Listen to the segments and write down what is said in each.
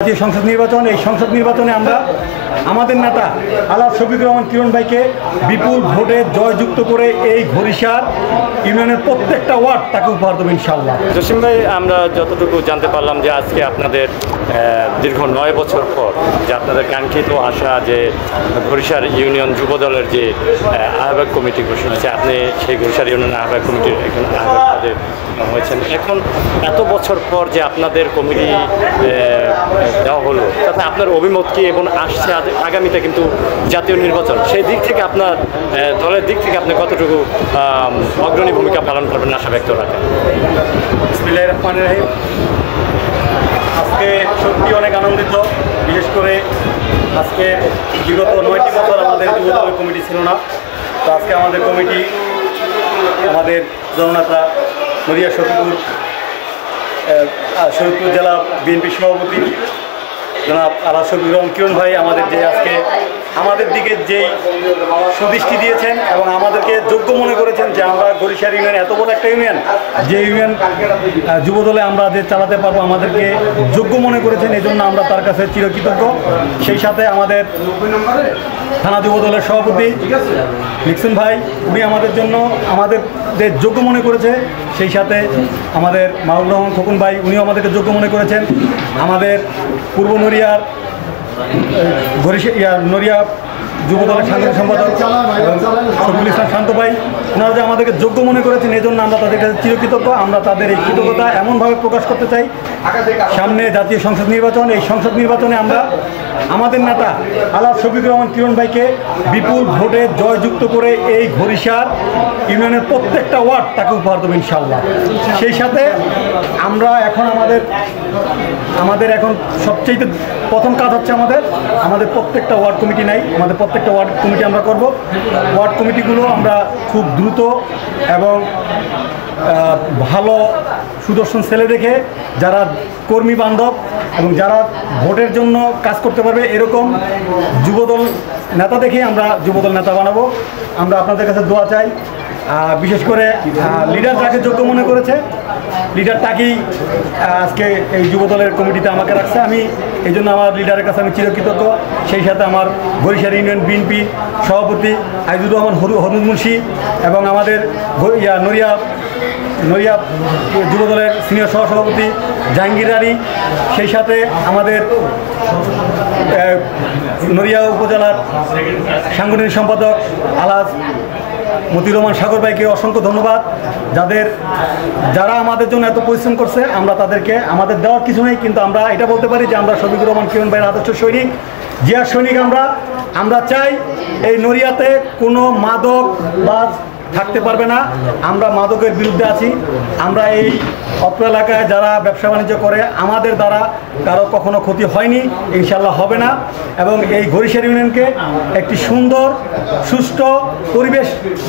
জাতীয় সংসদ নির্বাচন, এই সংসদ নির্বাচনে আমরা আমাদের নেতা আলাপ শফিকুর রহমান কিরণ ভাইকে বিপুল ভোটে জয়যুক্ত করে এই ঘড়িসার ইউনিয়নের প্রত্যেকটা ওয়ার্ড তাকে উপহার দেবো ইনশাআল্লাহ। জসিম ভাই, আমরা যতটুকু জানতে পারলাম যে আজকে আপনাদের দীর্ঘ 9 বছর পর যে আপনাদের কাঙ্ক্ষিত আশা যে ঘড়িসার ইউনিয়ন যুবদলের যে আহ্বায়ক কমিটি ঘোষণা হয়েছে, আপনি সেই ঘড়িসার ইউনিয়ন আহ্বায়ক কমিটির একজন আহ্বায়ক পদে হয়েছেন। এখন এত বছর পর যে আপনাদের কমিটি দেওয়া হলো, তাতে আপনার অভিমত কি এবং আসছে আগামীতে কিন্তু জাতীয় নির্বাচন, সেই দিক থেকে আপনার দলের দিক থেকে আপনি কতটুকু অগ্রণী ভূমিকা পালন করবেন আশা ব্যক্ত রাখেন? বিসমিল্লাহির রহমানির রহিম। আজকে সত্যি অনেক আনন্দিত, বিশেষ করে আজকে বিগত 9টি বছর আমাদের যুবদলের কমিটি ছিল না। তো আজকে আমাদের কমিটি, আমাদের জননেতা নড়িয়া শরীয়তপুর জেলা বিএনপি সভাপতি জনাব আলাপ শফিকুর রহমান কিরণ ভাই আমাদের যে আজকে আমাদের দিকে যেই সুদৃষ্টি দিয়েছেন এবং আমাদেরকে যোগ্য মনে করেছেন যে আমরা ঘড়িসার ইউনিয়ন এত বড় একটা ইউনিয়ন, যে ইউনিয়ন যুবদলে আমরা যে চালাতে পারবো, আমাদেরকে যোগ্য মনে করেছেন, এই জন্য আমরা তার কাছে চিরকৃতজ্ঞ। সেই সাথে আমাদের থানা যুবদলের সভাপতি লিকসন ভাই, উনি আমাদের জন্য আমাদের যোগ্য মনে করেছে। সেই সাথে আমাদের মাহবুব রহমান খোকন ভাই, উনিও আমাদেরকে যোগ্য মনে করেছেন। আমাদের পূর্ব নড়িয়ার নড়িয়া যুবদলের সাধারণ সম্পাদক শফিকুল ইসলাম শান্ত ভাই, ওনারা যে আমাদেরকে যোগ্য মনে করেছেন, এই জন্য আমরা তাদের কাছে চিরকৃতজ্ঞ। আমরা তাদের এই কৃতজ্ঞতা এমনভাবে প্রকাশ করতে চাই, সামনে জাতীয় সংসদ নির্বাচন, এই সংসদ নির্বাচনে আমরা আমাদের নেতা আলাপ শফিকুর রহমান কিরণ ভাইকে বিপুল ভোটে জয়যুক্ত করে এই ঘড়িসার ইউনিয়নের প্রত্যেকটা ওয়ার্ড তাকে উপহার দেবো ইনশাআল্লাহ। সেই সাথে আমরা এখন আমাদের এখন সবচেয়ে প্রথম কাজ হচ্ছে আমাদের প্রত্যেকটা ওয়ার্ড কমিটি নাই, আমাদের প্রত্যেকটা ওয়ার্ড কমিটি আমরা করব। ওয়ার্ড কমিটিগুলো আমরা খুব দ্রুত এবং ভালো সুদর্শন ছেলে দেখে, যারা কর্মী বান্ধব এবং যারা ভোটের জন্য কাজ করতে পারবে এরকম যুবদল নেতা দেখে আমরা যুবদল নেতা বানাবো। আমরা আপনাদের কাছে দোয়া চাই, বিশেষ করে লিডার যাকে যোগ্য মনে করেছে, লিডার তাকেই আজকে এই যুবদলের কমিটিতে আমাকে রাখছে। আমি এই জন্য আমার লিডারের কাছে আমি চিরকৃতজ্ঞ। সেই সাথে আমার ঘড়িসার ইউনিয়ন বিএনপি সভাপতি আইজুর রহমান হরুদ মুন্সি এবং আমাদের নড়িয়া যুবদলের সিনিয়র সহসভাপতি জাহাঙ্গীর রানী, সেই সাথে আমাদের নড়িয়া উপজেলার সাংগঠনিক সম্পাদক আলাজ মতিউর রহমান সাগর ভাইকে অসংখ্য ধন্যবাদ। যারা আমাদের জন্য এত পরিশ্রম করছে, আমরা তাদেরকে, আমাদের দেওয়ার কিছু নেই, কিন্তু আমরা এটা বলতে পারি যে আমরা শফিকুর রহমান কিরণ ভাইয়ের আদর্শ সৈনিক, জিয়ার সৈনিক। আমরা চাই এই নড়িয়াতে কোনো মাদক বা থাকতে পারবে না। আমরা মাদকের বিরুদ্ধে আছি। আমরা এই অত্র এলাকায় যারা ব্যবসা বাণিজ্য করে, আমাদের দ্বারা কারো কখনো ক্ষতি হয়নি, ইনশাল্লাহ হবে না। এবং এই ঘড়িসার ইউনিয়নকে একটি সুন্দর সুষ্ঠু পরিবেশ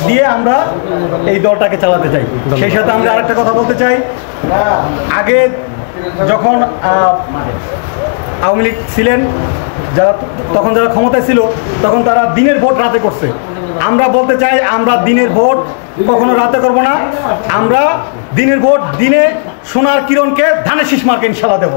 দিয়ে আমরা এই দলটাকে চালাতে চাই। সেই সাথে আমরা আরেকটা কথা বলতে চাই, আগে যখন আওয়ামী লীগ ছিলেন, তখন যারা ক্ষমতায় ছিল, তখন তারা দিনের ভোট রাতে করছে। আমরা বলতে চাই, আমরা দিনের ভোট কখনো রাতে করব না। আমরা দিনের ভোট দিনে সোনার কিরণকে ধানের শীষ মার্কে ইনশাল্লাহ দেব।